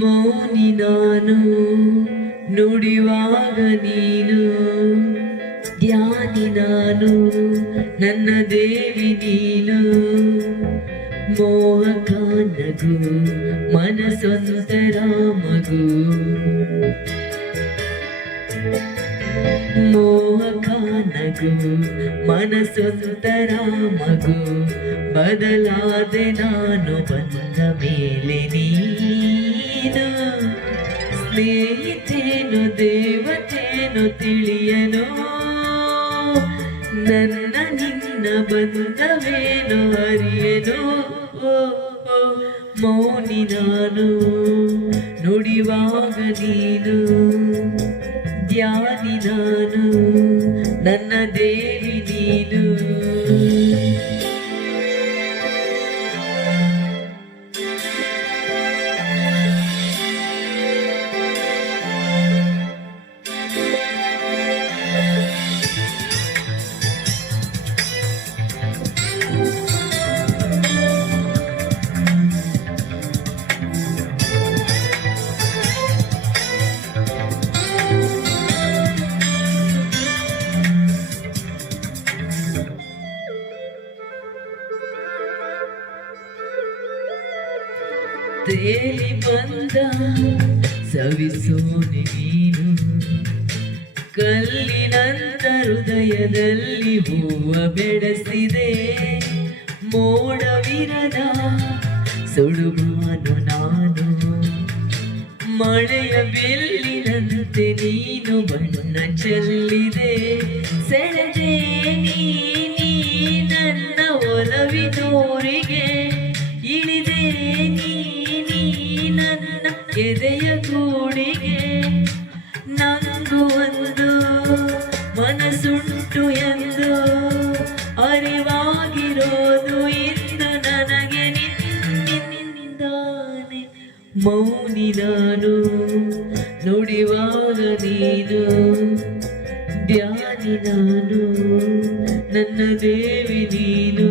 ಮೌನಿ ನಾನು ನುಡಿವಾಗ ನೀನು, ಧ್ಯಾನಿ ನಾನು ನನ್ನ ದೇವಿ ನೀನು. ಮೋಹಕ ನಗು ಮನಸೊಂದರ ಮಗು, ಮೋಹಕ ನಗು ಮನಸೊಂದರ ಮಗು. ಬದಲಾದೆ ನಾನು ಬಂದ ಮೇಲೆ ನೀನು, ಸ್ನೇಹಿತೇನು ದೇವತೇನು ತಿಳಿಯನು, ನನ್ನ ನಿನ್ನ ಬಂಧವೇನು ಅರಿಯನು. ಮೌನಿ ನಾನು ನುಡಿವಾಗ ನೀನು, ಧ್ಯಾನಿ ನಾನು ನನ್ನ ದೇವಿ ನೀನು. ತೇಲಿ ಬಂದ ಸವಿಸೋನೆ ನೀನು, ಕಲ್ಲಿನಂತ ಹೃದಯದಲ್ಲಿ ಹೂವ ಬೆಳೆಸಿದೆ. ಮೋಡವಿರದ ಸುಡುಮಾನು ನಾನು, ಮಳೆಯ ಬೆಲ್ಲಿನಂತೆ ನೀನು ಬಣ್ಣ ಚೆಲ್ಲಿದೆ. ಸೆಳೆದೆ ನೀ ನನ್ನ ಒಲವಿನೋರಿಗೆ, ಇಳಿದೆ ನೀ ನನ್ನ ಎದೆಯ ಗೂಡಿಗೆ. ನಂಗು ಒಂದು ಮನಸ್ಸುಂಟು ಎಂದು ಅರಿವಾಗಿರೋದು ಇನ್ನು ನನಗೆ ನಿನ್ನಿಂದಾನೆ. ಮೌನಿ ನಾನು ನುಡಿವಾಗ ನೀನು, ಧ್ಯಾನಿ ನಾನು ನನ್ನ ದೇವಿ ನೀನು.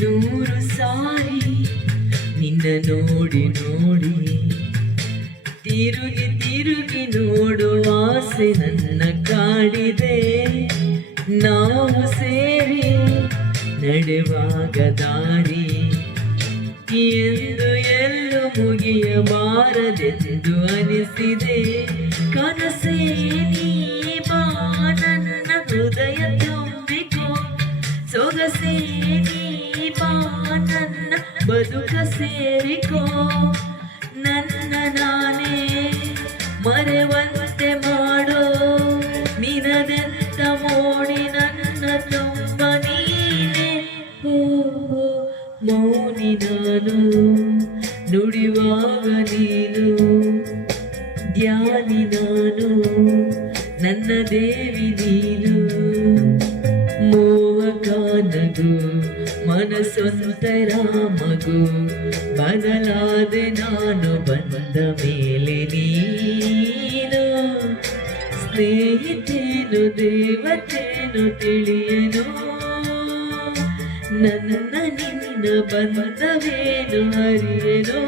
ನೂರು ಸಾರಿ ನಿನ್ನ ನೋಡಿ ನೋಡಿ, ತಿರುಗಿ ತಿರುಗಿ ನೋಡುವ ಆಸೆ ನನ್ನ ಕಾಡಿದೆ. ನಾವು ಸೇರಿ ನಡೆವಾಗ ದಾರಿ ಎಂದು ಎಲ್ಲೂ ಮುಗಿಯಬಾರದೆಂದು ಅನಿಸಿದೆ. ಕನಸೇ ನೀ ಬಾ ನನ್ನ ಹೃದಯ ತುಂಬಿಕೋ, ಸೊಗಸೇ ನೀ ಬಾ ನನ್ನ ಬದುಕ ಸೇರಿಕೋ. ನನ್ನ ನಾನೇ ಮರೆವಂತೆ ಮಾಡೋ, ನಿನದೆಂತ ಮೋಡಿ ನನ್ನ ತುಂಬ ನೀನೆ. ಮೌನಿ ನಾನು ನುಡಿವಾಗ ನೀನು, ಧ್ಯಾನಿ ನಾನು ನನ್ನ ದೇವಿ ನೀನು. ಮೋಹಕ ನಗು ಮನಸೊಂದರ ಮಗು, ಬದಲಾದೆ ನಾನು ಬಂದ ಮೇಲೆ ನೀನು. ಸ್ನೇಹಿತೇನು ದೇವತೇನು ತಿಳಿಯನು, ನನ್ನ ನಿನ್ನ ಬಂಧವೇನು ಅರಿಯನು.